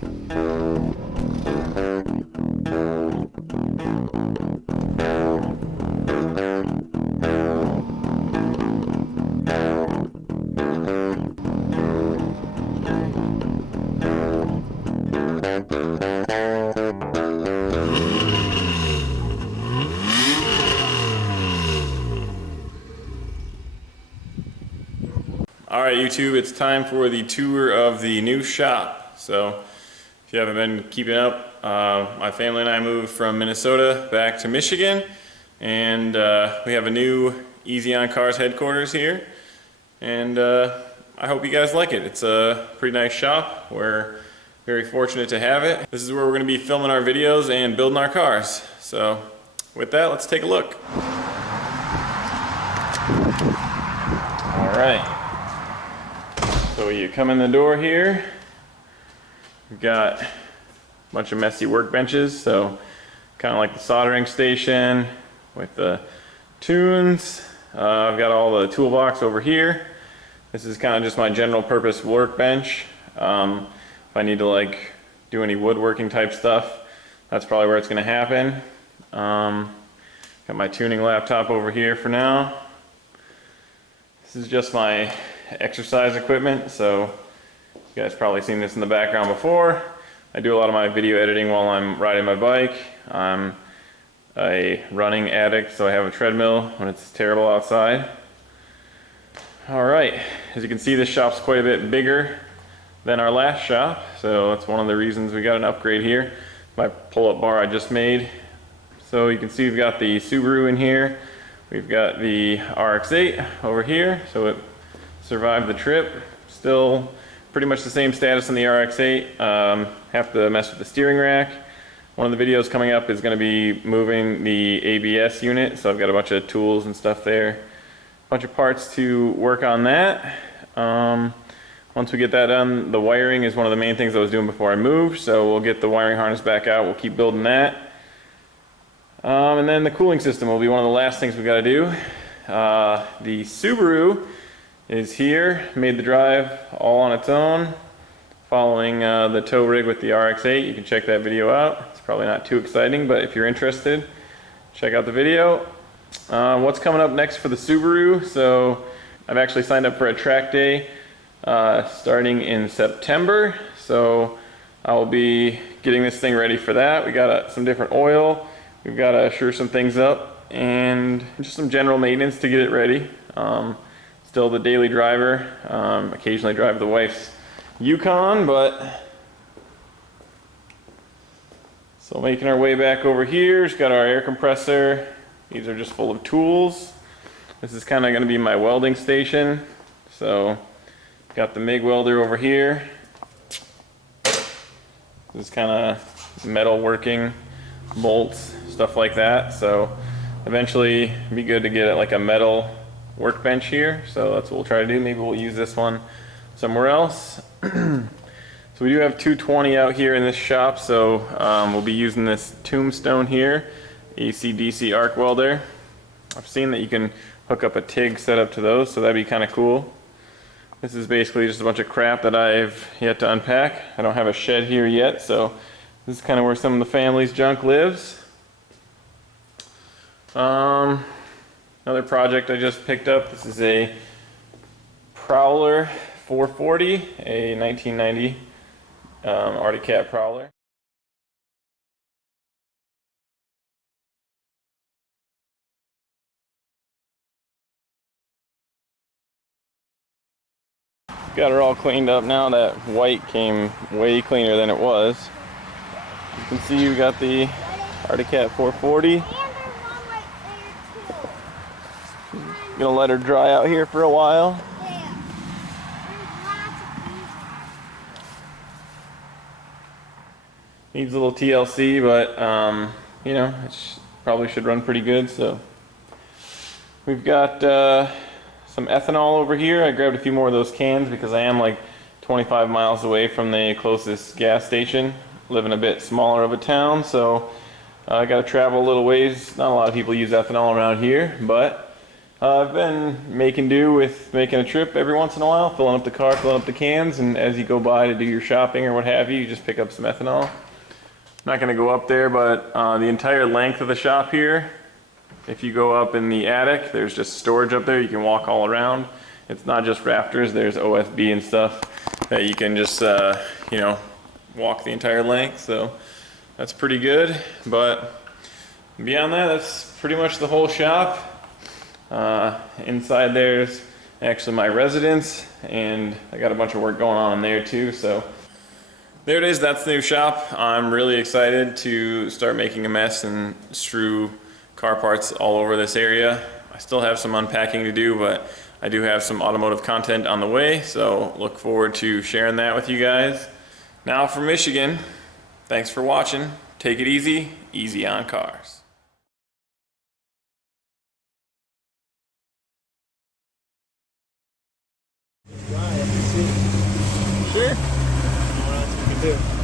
Alright YouTube, it's time for the tour of the new shop. So, if you haven't been keeping up, my family and I moved from Minnesota back to Michigan, and we have a new Easy On Cars headquarters here, and I hope you guys like it. It's a pretty nice shop. We're very fortunate to have it. This is where we're going to be filming our videos and building our cars. So, with that, let's take a look. Alright. So you come in the door here, we've got a bunch of messy workbenches, so kind of like the soldering station with the tunes. I've got all the toolbox over here. This is kind of just my general purpose workbench. If I need to like do any woodworking type stuff, that's probably where it's going to happen. Got my tuning laptop over here for now. This is just my exercise equipment, so you guys probably seen this in the background before. I do a lot of my video editing while I'm riding my bike. I'm a running addict, so I have a treadmill when it's terrible outside. Alright, as you can see, this shop's quite a bit bigger than our last shop, so that's one of the reasons we got an upgrade here. My pull-up bar I just made. So you can see we've got the Subaru in here. We've got the RX-8 over here, so it survived the trip. Still pretty much the same status on the RX-8. Have to mess with the steering rack. One of the videos coming up is going to be moving the ABS unit, so I've got a bunch of tools and stuff there. A bunch of parts to work on that. Once we get that done, the wiring is one of the main things I was doing before I moved, so we'll get the wiring harness back out. We'll keep building that. And then the cooling system will be one of the last things we got to do. The Subaru is here, made the drive all on its own, following the tow rig with the RX-8. You can check that video out. It's probably not too exciting, but if you're interested, check out the video. What's coming up next for the Subaru? So I've actually signed up for a track day starting in September, so I'll be getting this thing ready for that. We got some different oil. We've got to sure some things up and just some general maintenance to get it ready. Still the daily driver. Occasionally drive the wife's Yukon, but so making our way back over here. Just got our air compressor. These are just full of tools. This is kind of going to be my welding station. So got the MIG welder over here. This is kind of metal working, bolts, stuff like that. So eventually it'd be good to get like a metal workbench here, so that's what we'll try to do. Maybe we'll use this one somewhere else. So we do have 220 out here in this shop, so we'll be using this Tombstone here, AC/DC arc welder. I've seen that you can hook up a TIG setup to those, so that'd be kind of cool. This is basically just a bunch of crap that I've yet to unpack. I don't have a shed here yet, so this is kind of where some of the family's junk lives. Another project I just picked up. This is a Prowler 440, a 1990 Arctic Cat Prowler. Got her all cleaned up now. That white came way cleaner than it was. You can see you got the Arctic Cat 440. Gonna let her dry out here for a while. Needs a little TLC, but you know, it probably should run pretty good. So we've got some ethanol over here. I grabbed a few more of those cans because I am like 25 miles away from the closest gas station. Live in a bit smaller of a town, so I got to travel a little ways. Not a lot of people use ethanol around here, but I've been making do with making a trip every once in a while, filling up the car, filling up the cans, and as you go by to do your shopping or what have you, you just pick up some ethanol. I'm not going to go up there, but the entire length of the shop here, if you go up in the attic, there's just storage up there. You can walk all around. It's not just rafters, there's OSB and stuff that you can just, you know, walk the entire length. So that's pretty good. But beyond that, that's pretty much the whole shop. Inside there's actually my residence, and I got a bunch of work going on in there too. So there it is, that's the new shop. I'm really excited to start making a mess and strew car parts all over this area. I still have some unpacking to do, but I do have some automotive content on the way, so look forward to sharing that with you guys. Now from Michigan, thanks for watching. Take it easy, easy on cars. Sure. What else we can do?